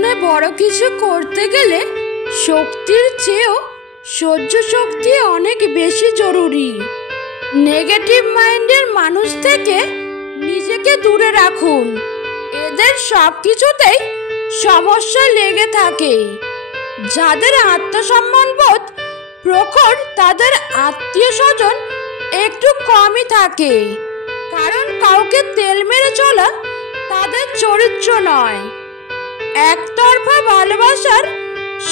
জীবনে বড় কিছু করতে গেলে শক্তির চেয়েও সহ্য শক্তি অনেক বেশি জরুরি। নেগেটিভ মাইন্ডের মানুষ থেকে নিজেকে দূরে রাখুন। এদের সব কিছুতেই সমস্যা লেগে থাকে। যাদের আত্মসম্মানবোধ প্রখর তাদের আত্মীয় স্বজন একটু কমই থাকে, কারণ কাউকে তেল মেরে চলা তাদের চরিত্র নয়। একতরফা ভালোবাসার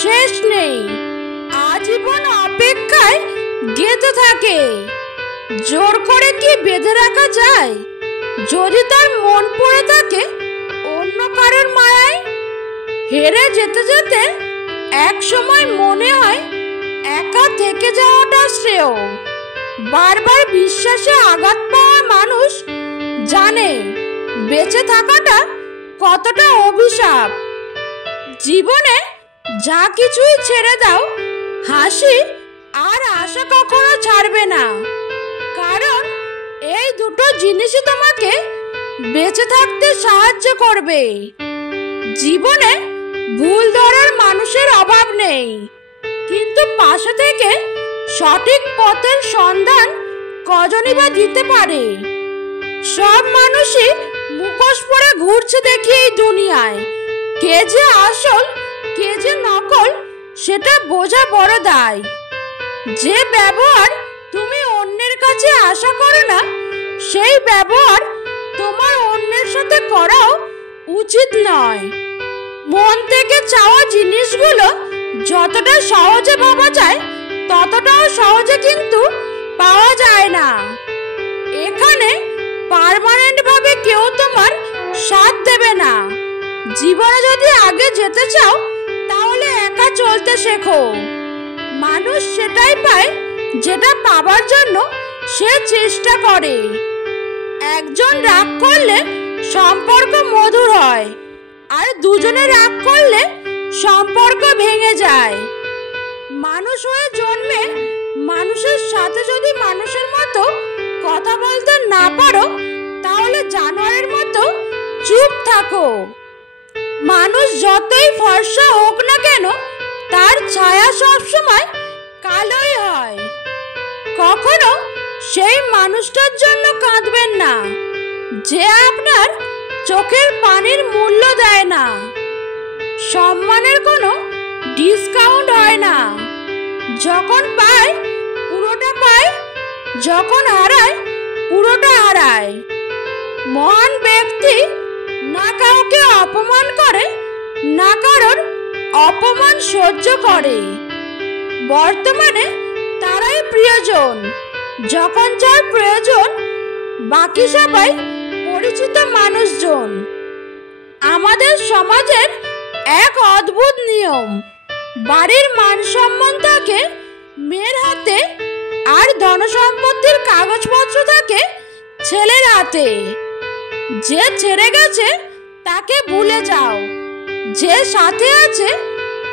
শেষ নেই, আজীবন অপেক্ষায় গেঁথে থাকে। জোর করে কি বেঁধে রাখা যায় যদি তার মন পড়ে থাকে অন্য কারোর মায়ায়? হেরে যেতে যেতে এক সময় মনে হয় একা থেকে যাওয়াটা শ্রেয়। বারবার বিশ্বাসে আঘাত পাওয়া মানুষ জানে বেঁচে থাকাটা কতটা অভিশাপ। জীবনে যা কিছুই ছেড়ে দাও, হাসি আর আশা কখনো ছাড়বে না, কারণ এই দুটো জিনিসই তোমাকে বেঁচে থাকতে সাহায্য করবে। জীবনে ভুল ধরার মানুষের অভাব নেই, কিন্তু পাশে থেকে সঠিক পথের সন্ধান কজনই বা দিতে পারে? সব মানুষই মুখোশ পরে ঘুরছে দেখি এই দুনিয়ায়। কে যে আসল কে যে নকল সেটা বোঝা বড় দায়। যে ব্যবহার তুমি অন্যের কাছে আশা করো না, সেই ব্যবহার তোমার অন্যের সাথে করাও উচিত নয়। মন থেকে চাওয়া জিনিসগুলো যতটা সহজে ভাবা যায় ততটাও সহজে কিন্তু পাওয়া যায় না। এখানে পার্মানেন্ট ভাবে কেউ তোমার সাথ দেবে না। জীবনে যদি আগে যেতে চাও তাহলে একা চলতে শেখো। মানুষ সেটাই পায় যেটা পাবার জন্য সে চেষ্টা করে। একজন রাগ করলে সম্পর্ক মধুর হয়, আর দুজনে রাগ করলে সম্পর্ক ভেঙে যায়। মানুষ হয়ে জন্মে মানুষের সাথে যদি মানুষের মতো কথা বলতে না পারো তাহলে জানোয়ারের মতো চুপ থাকো। মানুষ যতই ফর্সা হোক না কেন তার ছায়া সবসময় কালোই হয়। কখনো সেই মানুষটার জন্য কাঁদবেন না যে আপনার চোখের পানির মূল্য দেয় না। সম্মানের কোনো ডিসকাউন্ট হয় না। যখন পায় পুরোটা পায়, যখন হারায় পুরোটা হারায়। মহান ব্যক্তি না কাউকে অপমান করে, না কারোর অপমান সহ্য করে। বর্তমানে তারাই প্রিয়জন যখন যার প্রয়োজন, বাকি সবাই পরিচিত মানুষজন। আমাদের সমাজের এক অদ্ভুত নিয়ম, বাড়ির মান সম্মান থাকে মেয়ের হাতে, আর ধনসম্পত্তির কাগজপত্র থাকে ছেলের হাতে। যে ছেড়ে গেছে তাকে ভুলে যাও, যে সাথে আছে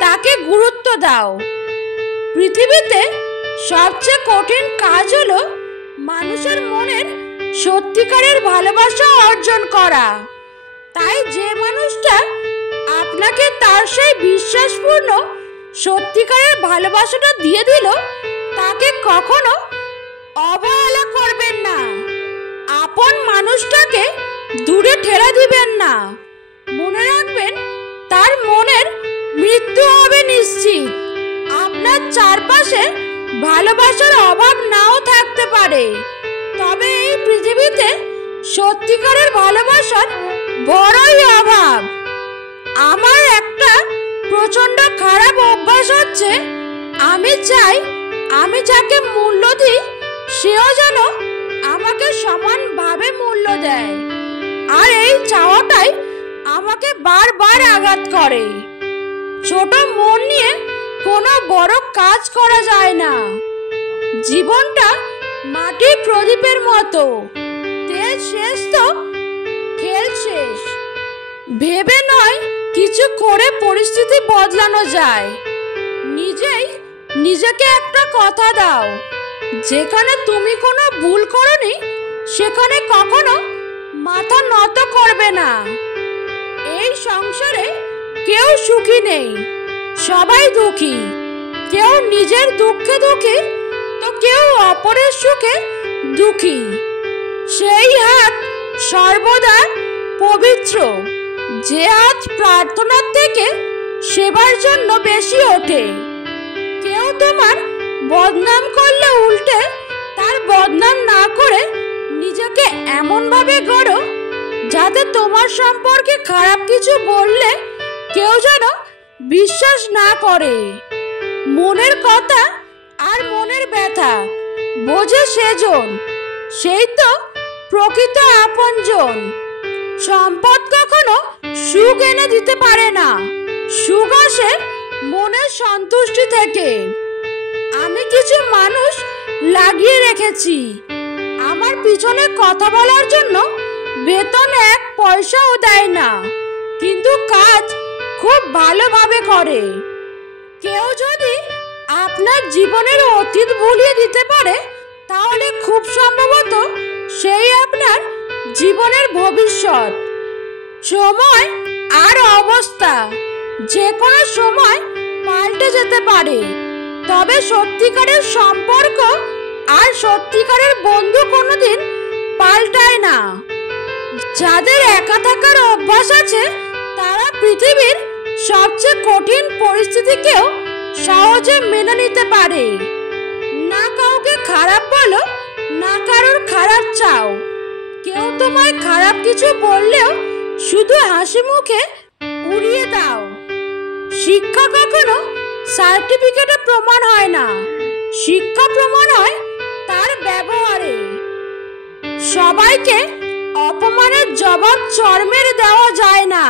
তাকে গুরুত্ব দাও। পৃথিবীতে সবচেয়ে কঠিন কাজ হলো মানুষের মনের সত্যিকারের ভালোবাসা অর্জন করা। তাই যে মানুষটা আপনাকে তার সেই বিশ্বাসপূর্ণ সত্যিকারের ভালোবাসাটা দিয়ে দিল তাকে কখনো অবহেলা করবেন না। আপন মানুষটাকে দূরে ঠেলা দিবেন না। মনে রাখবেন তার মনের মৃত্যু হবে নিশ্চিত। আপনার চারপাশে ভালোবাসার অভাব নাও থাকতে পারে, তবে এই পৃথিবীতে সত্যিকারের ভালোবাসার বড়ই অভাব। আমার একটা প্রচন্ড খারাপ অভ্যাস হচ্ছে, আমি চাই আমি যাকে মূল্য দিই সেও যেন আমাকে সমানভাবে মূল্য দেয়। আর এই চাওয়াটাই আমাকে বারবার আঘাত করে। ছোট মন নিয়ে কোনো বড় কাজ করা যায় না। জীবনটা মাটির প্রদীপের মতো, তেল শেষ তো খেল শেষ। ভেবে নয় কিছু করে পরিস্থিতি বদলানো যায়। নিজেই নিজেকে একটা কথা দাও, যেখানে তুমি কোনো ভুল করনি সেখানে কখনো মাথা নত করবে না। এই সংসারে কেউ সুখী নেই, সবাই দুঃখী। কেউ নিজের দুঃখে দুঃখী, তো কেউ অপরের সুখে দুঃখী। সেই হাত সর্বদা পবিত্র, যে হাত প্রার্থনার থেকে সেবার জন্য বেশি ওঠে। কেউ তোমার বদনাম করলে উল্টে তার বদনাম না করে নিজেকে এমনভাবে গড়ো যাতে তোমার সম্পর্কে খারাপ কিছু বললে কেউ যেন বিশ্বাস না করে। মনের কথা আর মনের ব্যথা বোঝে সেজন, সেই তো প্রকৃত আপনজন। সম্পদ কখনো সুখ এনে দিতে পারে না, সুখ আসে মনের সন্তুষ্টি থেকে। আমি কিছু মানুষ লাগিয়ে রেখেছি আমার পিছনে কথা বলার জন্য, বেতন 1 পয়সাও দেয় না, কিন্তু কাজ খুব ভালোভাবে করে। কেউ যদি আপনার জীবনের অতীত ভুলিয়ে দিতে পারে, তাহলে খুব সম্ভবত সেই আপনার জীবনের ভবিষ্যৎ। সময় আর অবস্থা যে কোনো সময় পাল্টে যেতে পারে, তবে সত্যিকারের সম্পর্ক আর সত্যিকারের বন্ধু কোনোদিন পাল্টায় না। যাদের একা থাকার অভ্যাস আছে তারা পৃথিবীর সবচেয়ে কঠিন পরিস্থিতিকেও সহজে মেনে নিতে পারে। না কাউকে খারাপ বলো, না কারোর খারাপ চাও। কেউ তোমায় খারাপ কিছু বললেও শুধু হাসি মুখে উড়িয়ে দাও। শিক্ষা কখনো সার্টিফিকেটে প্রমাণ হয় না, শিক্ষা প্রমাণ হয় তার ব্যবহারে। সবাইকে অপমানের জবাব চড় দেওয়া যায় না,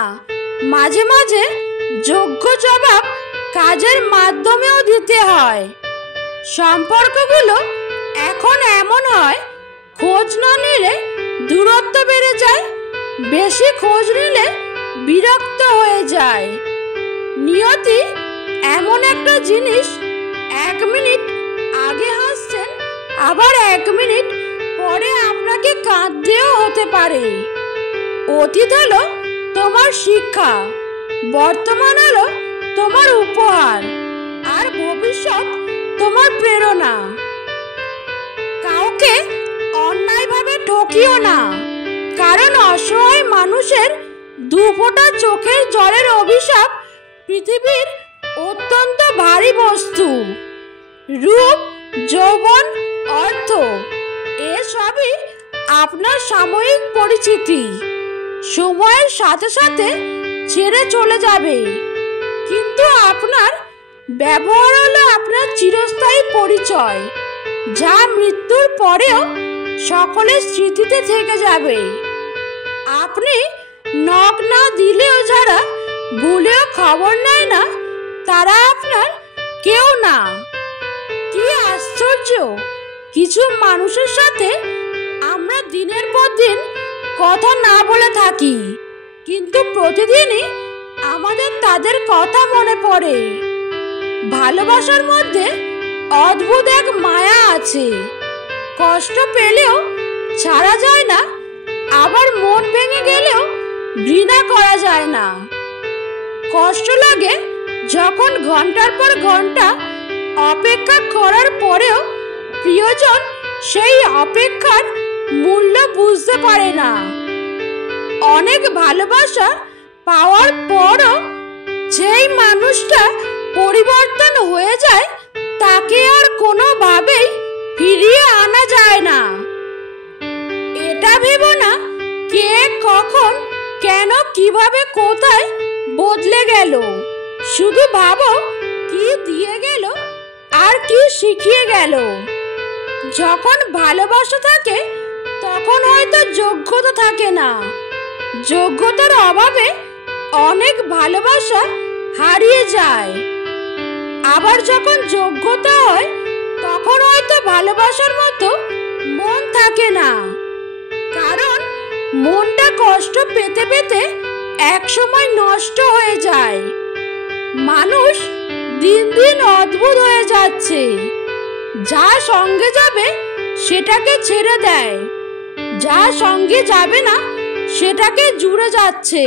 মাঝে মাঝে যোগ্য জবাব কাজের মাধ্যমেও দিতে হয়। সম্পর্কগুলো এখন এমন হয়, খোঁজ না নিলে দূরত্ব বেড়ে যায়, বেশি খোঁজ নিলে বিরক্ত হয়ে যায়। নিয়তি এমন একটা জিনিস, 1 মিনিট আগে হাসছেন, আবার 1 মিনিট পরে আপনাকে কাঁদতেও হতে পারে। অতীত হলো তোমার শিক্ষা, বর্তমান হলো তোমার উপহার, আর ভবিষ্যৎ তোমার প্রেরণা। কাউকে অন্যায়ভাবে ঠকিও না, কারণ অসহায় মানুষের 2 ফোঁটা চোখের জলের অভিশাপ পৃথিবীর অত্যন্ত ভারী বস্তু। রূপ, যৌবন, অর্থ এসবই আপনার সাময়িক পরিচিতি, সময়ের সাথে সাথে ছেড়ে চলে যাবে, কিন্তু আপনার ব্যবহার হলো আপনার চিরস্থায়ী পরিচয়, যা মৃত্যুর পরেও সকলের স্মৃতিতে থেকে যাবে। আপনি নখ না দিলেও যারা ভুলেও খবর নেয় না, তারা আপনার কেউ না। কি আশ্চর্য, কিছু মানুষের সাথে আমরা দিনের পর দিন কথা না বলে থাকি, কিন্তু প্রতিদিনই আমাদের তাদের কথা মনে পড়ে। ভালোবাসার মধ্যে অদ্ভুত এক মায়া আছে, কষ্ট পেলেও ছাড়া যায় না, আবার মন ভেঙে গেলেও ঘৃণা করা যায় না। কষ্ট লাগে যখন ঘন্টার পর ঘন্টা অপেক্ষা করার পরেও প্রিয়জন সেই অপেক্ষার মূল্য বুঝতে পারে না। অনেক ভালোবাসা পাওয়ার পরও যেই মানুষটা পরিবর্তন হয়ে যায়, তাকে আর কোনোভাবেই ফিরিয়ে আনা যায় না। এটা ভেবো না কে, কখন, কেন, কিভাবে, কোথায় বদলে গেল, শুধু ভাবো কি দিয়ে গেল আর কি শিখিয়ে গেল। যখন ভালোবাসা থাকে তখন হয়তো যোগ্যতা থাকে না, যোগ্যতার অভাবে অনেক ভালোবাসা হারিয়ে যায়। আবার যখন যোগ্যতা হয় তখন হয়তো ভালোবাসার মতো মন থাকে না, কারণ মনটা কষ্ট পেতে পেতে একসময় নষ্ট হয়ে যায়। মানুষ দিন দিন অদ্ভুত হয়ে যাচ্ছে, যা সঙ্গে যাবে সেটাকে ছেড়ে দেয়, যা সঙ্গে যাবে না সেটাকে জুড়ে যাচ্ছে।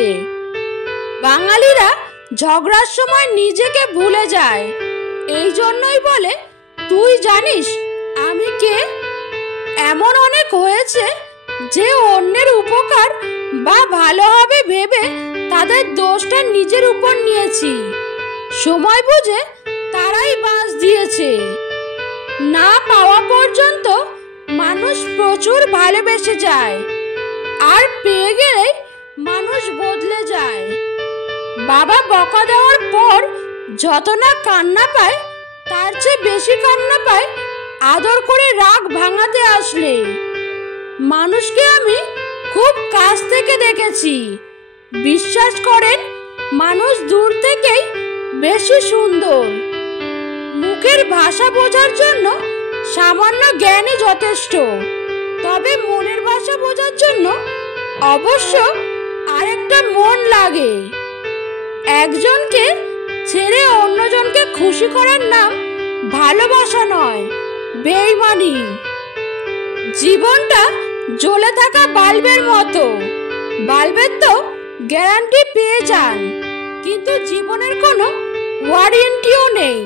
বাঙালিরা ঝগড়ার সময় নিজেকে ভুলে যায়। এই জন্যই বলে, তুই জানিস আমি কে? এমন অনেক হয়েছে যে অন্যের উপকার বা ভালো হবে ভেবে তাদের দোষটা নিজের উপর নিয়েছি। সময় বুঝে তারাই বাঁশ দিয়েছে। না পাওয়া পর্যন্ত মানুষ প্রচুর ভালোবেসে যায়, আর পেয়ে গেলে মানুষ বদলে যায়। বাবা বকা দেওয়ার পর যত না কান্না পায়, তার চেয়ে বেশি কান্না পায় আদর করে রাগ ভাঙাতে আসলে। মানুষকে আমি খুব কাছ থেকে দেখেছি। বিশ্বাস করেন, মানুষ দূর থেকেই বেশি সুন্দর। মুখের ভাষা বোঝার জন্য সামান্য জ্ঞানই যথেষ্ট, তবে মনের ভাষা বোঝার জন্য অবশ্য আরেকটা মন লাগে। একজনকে ছেড়ে অন্যজনকে খুশি করার নাম ভালোবাসা নয়, বেইমানি। জীবনটা জ্বলে থাকা বাল্বের মতো। বাল্বের তো গ্যারান্টি পেয়ে যান, কিন্তু জীবনের কোনো ওয়ারেন্টিও নেই।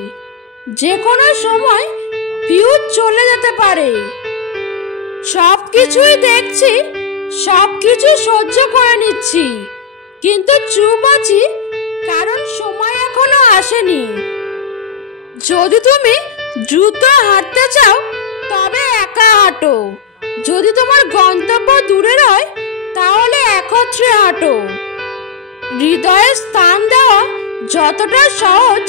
যে কোনো সময় ফিউজ চলে যেতে পারে। সব কিছুই দেখছি, সব কিছু সহ্য করে নিচ্ছি, কিন্তু চুপ আছি কারণ সময় এখনো আসেনি। যদি তুমি দ্রুত হাঁটতে চাও তবে একা হাঁটো। যদি তোমার গন্তব্য দূরে হয় তাহলে একত্রে হাঁটো। হৃদয়ে স্থান দেওয়া যতটা সহজ,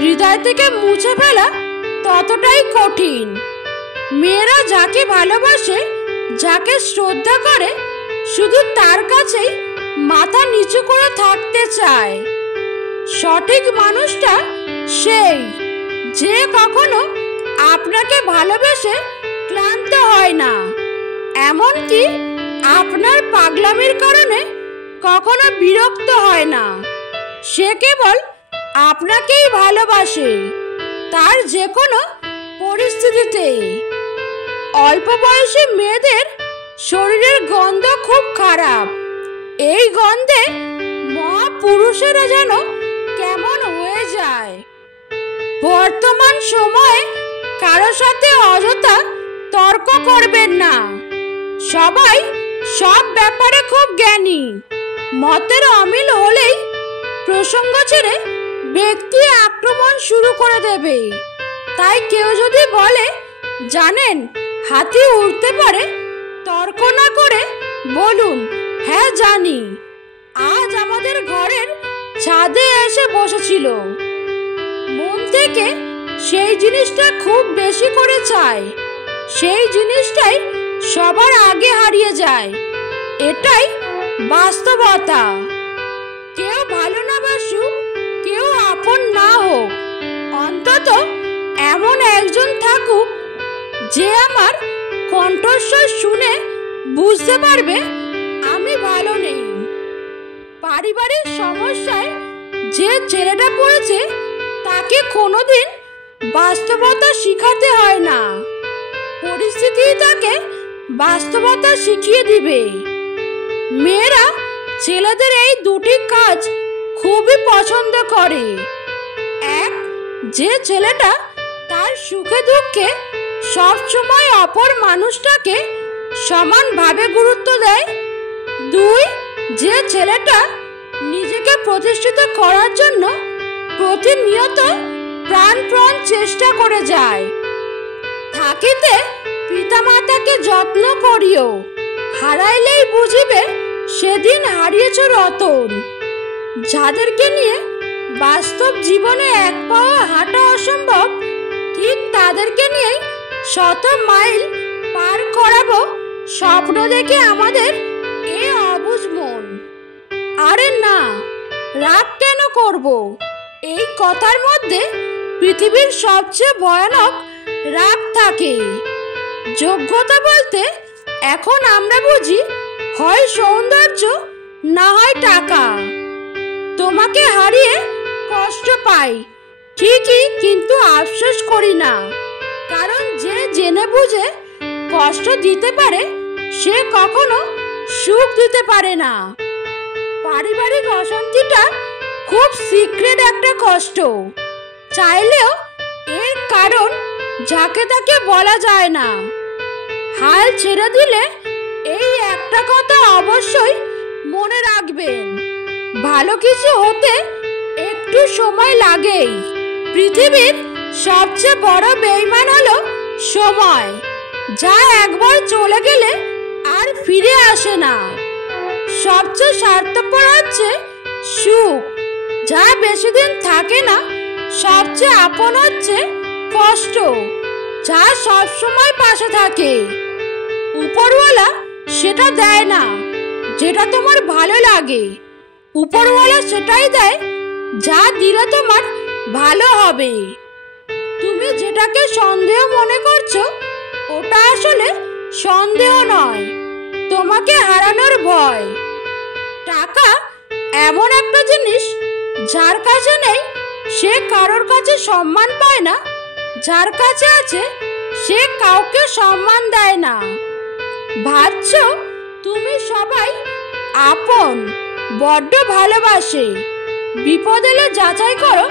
হৃদয় থেকে মুছে ফেলা ততটাই কঠিন। মেয়েরা যাকে ভালোবাসে, যাকে শ্রদ্ধা করে, শুধু তার কাছেই মাথা নিচু করে থাকতে চায়। সঠিক মানুষটা সেই যে কখনো আপনাকে ভালোবেসে ক্লান্ত হয় না, এমনকি আপনার পাগলামির কারণে কখনো বিরক্ত হয় না। সে কেবল আপনাকেই ভালোবাসে, তার যে কোনো পরিস্থিতিতে। অল্প বয়সী মেয়েদের শরীরের গন্ধ খুব খারাপ। এই গন্ধে মহাপুরুষেরা যেন কেমন হয়ে যায়। বর্তমান সময়ে কারো সাথে অযথা তর্ক করবেন না। সবাই সব ব্যাপারে খুব জ্ঞানী। মতের অমিল হলেই প্রসঙ্গ ছেড়ে ব্যক্তি আক্রমণ শুরু করে দেবে। তাই কেউ যদি বলে, জানেন হাতি উড়তে পারে, তর্ক না করে বলুন, হ্যাঁ জানি, আজ আমাদের ঘরের ছাদে এসে বসেছিল। মন থেকে সেই জিনিসটা খুব বেশি করে চায়, সেই জিনিসটাই সবার আগে হারিয়ে যায়। এটাই বাস্তবতা। কেউ ভালো না বাসুক, কেউ আপন না হোক, অন্তত এমন একজন থাকুক যে আমার কণ্ঠস্বর শুনে বুঝতে পারবে আমি ভালো নেই। পারিবারিক সমস্যায় যে ছেলেটা পড়েছে তাকে কোনোদিন বাস্তবতা শিখাতে হয় না, পরিস্থিতি তাকে বাস্তবতা শিখিয়ে দিবে। মেয়েরা ছেলেদের এই দুটি কাজ খুবই পছন্দ করে। এক, যে ছেলেটা তার সুখে দুঃখে সবসময় অপর মানুষটাকে সমানভাবে গুরুত্ব দেয়। দুই, যে ছেলেটা নিজেকে প্রতিষ্ঠিত করার জন্য প্রতিনিয়ত প্রাণপণ চেষ্টা করে যায়। থাকিতে পিতামাতাকে যত্ন করিও, হারাইলেই বুঝিবে সেদিন হারিয়েছ রতন। যাদেরকে নিয়ে বাস্তব জীবনে এক পাও হাঁটা অসম্ভব, ঠিক তাদেরকে নিয়েই শত মাইল পার করাবো স্বপ্ন দেখে আমাদের এ অবুঝ মন। আরে না, রাগ কেন করব? এই কথার মধ্যে পৃথিবীর সবচেয়ে ভয়ানক রাগ থাকে। যোগ্যতা বলতে এখন আমরা বুঝি হয় সৌন্দর্য, না হয় টাকা। তোমাকে হারিয়ে কষ্ট পাই ঠিকই, কিন্তু আফসোস করি না, কারণ যে জেনে বুঝে কষ্ট দিতে পারে সে কখনো সুখ দিতে পারে না। পারিবারিক অশান্তিটা খুব সিক্রেট একটা কষ্ট, চাইলেও এর কারণ যাকে তাকে বলা যায় না। হাল ছেড়ে দিলে এই একটা কথা অবশ্যই মনে রাখবেন, ভালো কিছু হতে একটু সময় লাগেই। পৃথিবীর সবচেয়ে বড় বেঈমান হলো সময়, যা একবার চলে গেলে আর ফিরে আসে না। সবচেয়ে স্বার্থপর হচ্ছে সুখ, যা বেশি দিন থাকে না। সবচেয়ে আপন হচ্ছে কষ্ট, যা সবসময় পাশে থাকে। উপরওয়ালা সেটা দেয় না যেটা তোমার ভালো লাগে, উপরওয়ালা সেটাই দেয় যা দিলে তোমার ভালো হবে। তুমি যেটাকে সন্দেহ মনে করছো ওটা আসলে সন্দেহ নয়, তোমাকে হারানোর ভয়। টাকা এমন একটা জিনিস যার কাছে নেই সে কারোর কাছে সম্মান পায় না, যার কাছে আছে সে কাউকে সম্মান দেয় না। ভাবছো তুমি সবাই আপন, বড্ড ভালোবাসে, বিপদ এলে যাচাই করো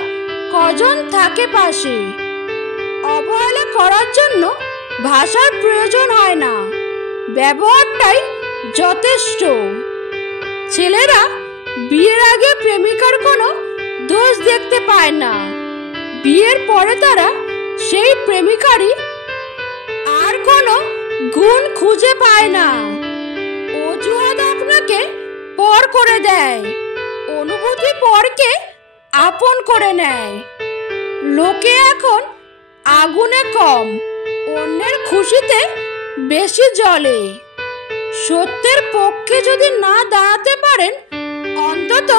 কজন থাকে পাশে। অবহেলা করার জন্য ভাষার প্রয়োজন হয় না, ব্যবহারটাই যথেষ্ট। ছেলেরা বিয়ের আগে প্রেমিকার কোনো দোষ দেখতে পায় না, বিয়ের পরে তারা সেই প্রেমিকারই আর কোনো গুণ খুঁজে পায় না। অজুহাত আপনাকে পর করে দেয়, অনুভূতি পরকে আপন করে নেয়। লোকে এখন আগুনে কম, অন্যের খুশিতে বেশি জ্বলে। সত্যের পক্ষে যদি না দাঁড়াতে পারেন, অন্তত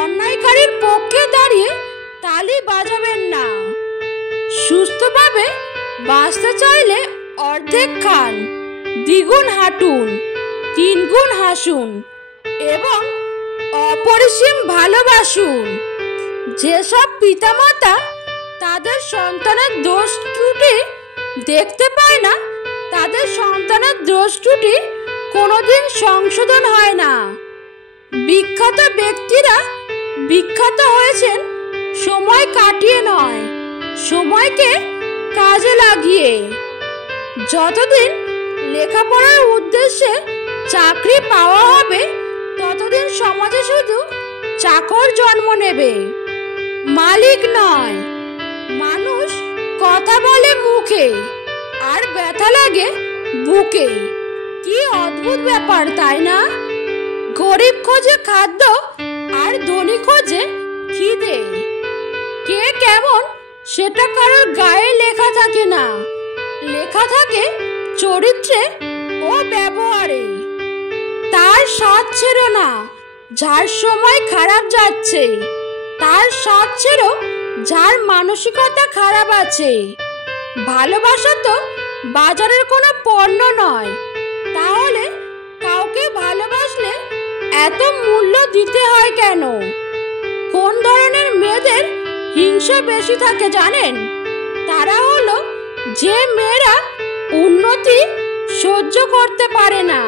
অন্যায়কারীর পক্ষে দাঁড়িয়ে তালি বাজাবেন না। সুস্থভাবে বাঁচতে চাইলে অর্ধেক খান, দ্বিগুণ হাঁটুন, তিনগুণ হাসুন এবং অপরিসীম ভালোবাসুন। যেসব পিতামাতা তাদের সন্তানের দোষ ত্রুটি দেখতে পায় না, তাদের সন্তানের দোষ ত্রুটি কোনোদিন সংশোধন হয় না। বিখ্যাত ব্যক্তিরা বিখ্যাত হয়েছেন সময় কাটিয়ে নয়, সময়কে কাজে লাগিয়ে। যতদিন লেখাপড়ার উদ্দেশ্যে চাকরি পাওয়া হবে, ততদিন সমাজে শুধু চাকর জন্ম নেবে, মালিক নয়। মানুষ কথা বলে মুখে আর ব্যথা লাগে বুকে। কি অদ্ভুত ব্যাপার, তাই না? গরিব খোঁজে খাদ্য আর ধনী খোঁজে খিদে। কে কেমন সেটা কারোর গায়ে লেখা থাকে না, লেখা থাকে চরিত্রে ও ব্যবহারে। তার সাথ ছেড়ো না যার সময় খারাপ যাচ্ছে, তার সাথ ছেড়ো যার মানসিকতা খারাপ আছে। ভালোবাসা তো বাজারের কোনো পণ্য নয়, তাহলে কাউকে ভালোবাসলে এত মূল্য দিতে হয় কেন? কোন ধরনের মেয়েদের হিংসা বেশি থাকে জানেন? তারা হলো যে মেয়েরা উন্নতি সহ্য করতে পারে না,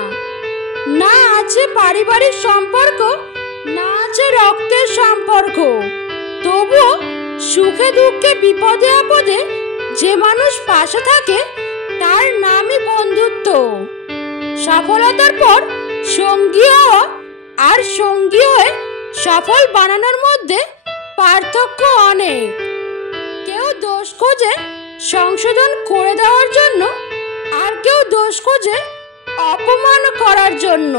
না আছে পারিবারিক সম্পর্ক, না আছে রক্তের সম্পর্ক, তবুও সুখে দুঃখে বিপদে আপদে যে মানুষ পাশে থাকে তার নামই বন্ধুত্ব। সফলতার পর সঙ্গী হওয়া আর সঙ্গী হয়ে সফল বানানোর মধ্যে পার্থক্য অনেক। কেউ দোষ খোঁজে সংশোধন করে দেওয়ার জন্য, আর কেউ দোষ খোঁজে অপমান করার জন্য।